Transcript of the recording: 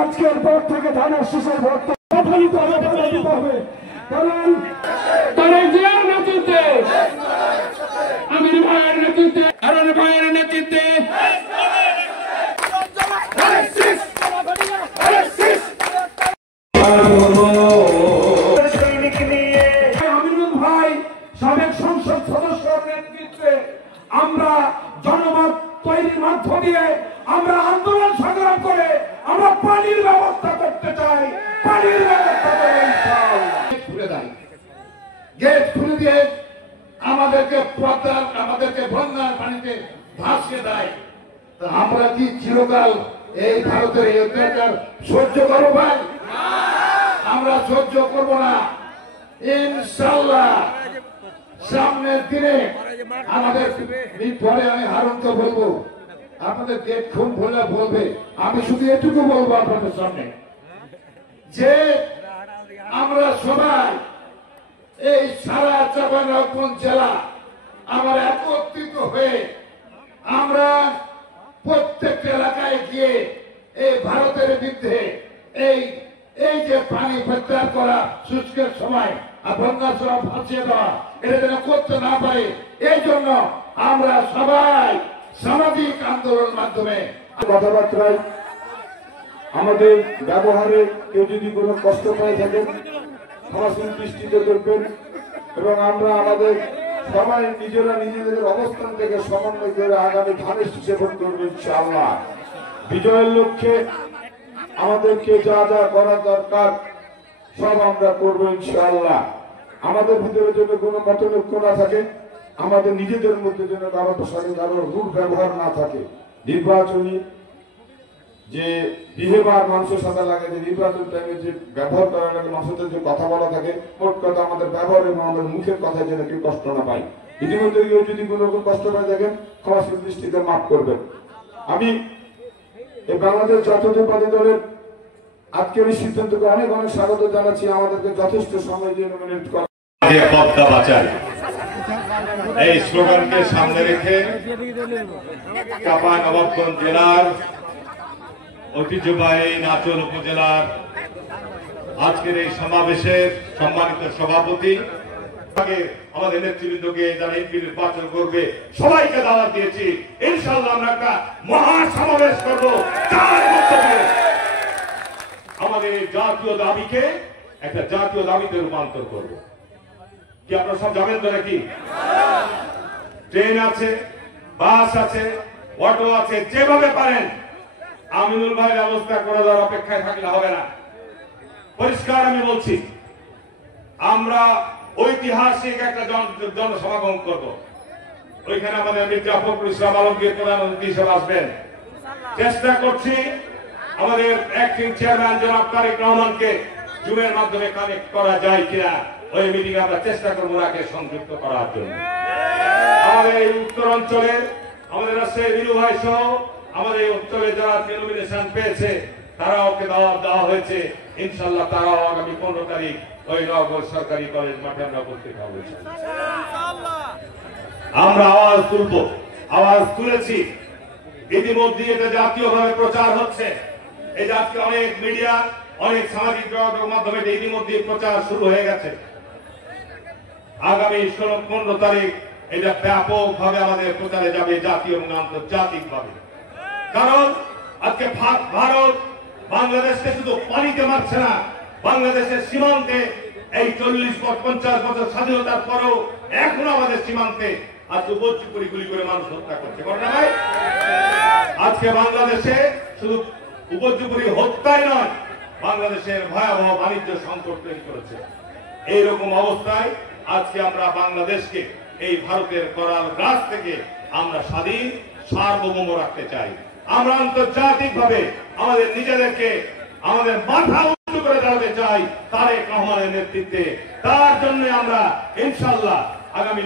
আজকের পর থেকে ধানের শীষের ভোট হবে, কারণ তারা জিয়ার নেতৃত্বে, আমির ভাইয়ের নেতৃত্বে, হারুন ভাইয়ের নেতৃত্বে সাবেক সংসদ সদস্যের নেতৃত্বে আমরা জনমত তৈরির মধ্য দিয়ে আমরা আন্দোলন সংগ্রাম করে আমরা পানির ব্যবস্থা করতে চাই। পানির ব্যবস্থা খুলে দেয়, গেট খুলে দিয়ে আমাদেরকে বন্যার পানিতে ভাসিয়ে দেয়। আমরা কি চিরকাল এই ভারতের এই অত্যাচার সহ্য করবো ভাই? আমরা সহ্য করবো না ইনশাআল্লাহ। সামনের দিনে আমাদের পরে আমি হারুনকে বলবো, আপনাদের গেট খুন ভোলা বলবে, আমি শুধু এটুকু বলবো আপনাদের সামনে যে আমরা সবাই এই সারা চাঁপাইনবাবগঞ্জ জেলা আমরা একত্রিত হয়ে আমরা প্রত্যেকটা এলাকায় গিয়ে এই ভারতের বিরুদ্ধে এই যে পানি প্রত্যাহার করা শুষ্কের সময় বন্যার সময় ভাসিয়ে দেওয়া, এটা যেন করতে না পারে, এই জন্য আমরা সবাই সামাজিক আন্দোলনের মাধ্যমে কথাবার্তায় আমাদের ব্যবহারে কেউ যদি কোনো কষ্ট পেয়ে থাকেন ক্ষমাশীল দৃষ্টিতে দেখবেন, এবং আমরা আমাদের সবাই নিজেদের অবস্থান থেকে সমন্বয় করে আগামী ধানের শীষে ভোট করবো ইনশাআল্লাহ। বিজয়ের লক্ষ্যে আমাদেরকে যা যা করা দরকার সব আমরা করবো ইনশাআল্লাহ। আমাদের ভিতরে যেন কোনো মতনৈক্য না থাকে, আমাদের নিজেদের মধ্যে যেন কারোর সাথে কারোর রূপ ব্যবহার না থাকে। নির্বাচনী যে বিহেভিয়ার মানুষের সাথে লাগে, যে নির্বাচন টাইমে যে ব্যবহার করা লাগে, মানুষের যে কথা বলা থাকে, মোট কথা আমাদের ব্যবহার এবং আমাদের মুখের কথায় যেন কেউ কষ্ট না পাই। ইতিমধ্যে কেউ যদি কোনো রকম কষ্ট পায় দেখেন ক্ষমাশীল দৃষ্টিতে মাফ করবেন। আমি এই বাংলাদেশ জাতীয়তাবাদী দলের আজকের এই সিদ্ধান্তকে অনেক অনেক স্বাগত জানাচ্ছি। আমাদেরকে যথেষ্ট সময় দিয়ে নমিনেট করা, পদ্মা বাঁচাই এই স্লোগানকে সামনে রেখে চাঁপাইনবাবগঞ্জ জেলার ঐতিহ্যবাহী নাচল উপজেলার আজকের এই সমাবেশের সম্মানিত সভাপতি আমাদের নেতৃবৃন্দকে যারা এমপি নির্বাচন করবে সবাইকে দাওয়াত দিয়েছি। ইনশাআল্লাহ আমরা একটা মহা সমাবেশ করবো, তার মধ্যে আমাদের জাতীয় দাবিকে একটা জাতীয় দাবিতে রূপান্তর করবো। কি আপনারা সব যাবেন তো নাকি? ট্রেন আছে, বাস আছে, অটো আছে, যেভাবে পারেন আমিনুল ভাই ব্যবস্থা করে দেওয়ার অপেক্ষায় থাকলে হবে না। পরিষ্কার আমি বলছি, আমরা ঐতিহাসিক একটা জনসমাগম করব। ওইখানে আমাদের মির্জা ফখরুল ইসলাম আলমগীর প্রধান অতিথি হিসেবে আসবেন। চেষ্টা করছি আমাদের অ্যাক্টিং চেয়ারম্যান জনাব তারেক রহমানকে জুমের মাধ্যমে কানেক্ট করা যায় কিনা, ওই মিটিং আমরা চেষ্টা করবো ওনাকে সংযুক্ত করার জন্য। আমাদের এই উত্তর অঞ্চলের আমাদের রাজশাহী বিলু ভাই সহ আমাদের এই অঞ্চলে যারা নমিনেশন পেয়েছে তারাও দাওয়াত দেওয়া হয়েছে। ইনশাআল্লাহ তারাও আগামী 15 তারিখ ওই নগর সরকারি কলেজ মাঠে আমরা উপস্থিত হব। আমরা আওয়াজ তুলব, আওয়াজ তুলেছি। ইতিমধ্যে এটা জাতীয়ভাবে প্রচার হচ্ছে। এই জাতীয় অনেক মিডিয়া, অনেক সামাজিক যোগাযোগ মাধ্যমে ইতিমধ্যে প্রচার শুরু হয়ে গেছে। আগামী 16-15 তারিখ এটা ব্যাপকভাবে আমাদের প্রচারে যাবে, জাতীয় এবং আন্তর্জাতিক ভাবে। কারণ আজকে ভারত বাংলাদেশকে শুধু পানিতে মারছে না, বাংলাদেশের সীমান্তে এই 40-50 বছর স্বাধীনতার পরেও এখনো আমাদের সীমান্তে আজকে উপর্যুপরি গুলি করে মানুষ হত্যা করছে। ভাই, আজকে বাংলাদেশে শুধু উপর্যুপরি হত্যাই নয়, বাংলাদেশের ভয়াবহ বাণিজ্য সংকট তৈরি করেছে। এইরকম অবস্থায় আজকে আমরা বাংলাদেশকে এই ভারতের করাল গ্রাস থেকে আমরা স্বাধীন সার্বভৌম রাখতে চাই। আমরা আন্তর্জাতিক ভাবে আমাদের নিজেদেরকে আমাদের মাথা উঁচু করে দাঁড়াতে চাই তারেক রহমানের নেতৃত্বে। তার জন্য আমরা ইনশাআল্লাহ আগামী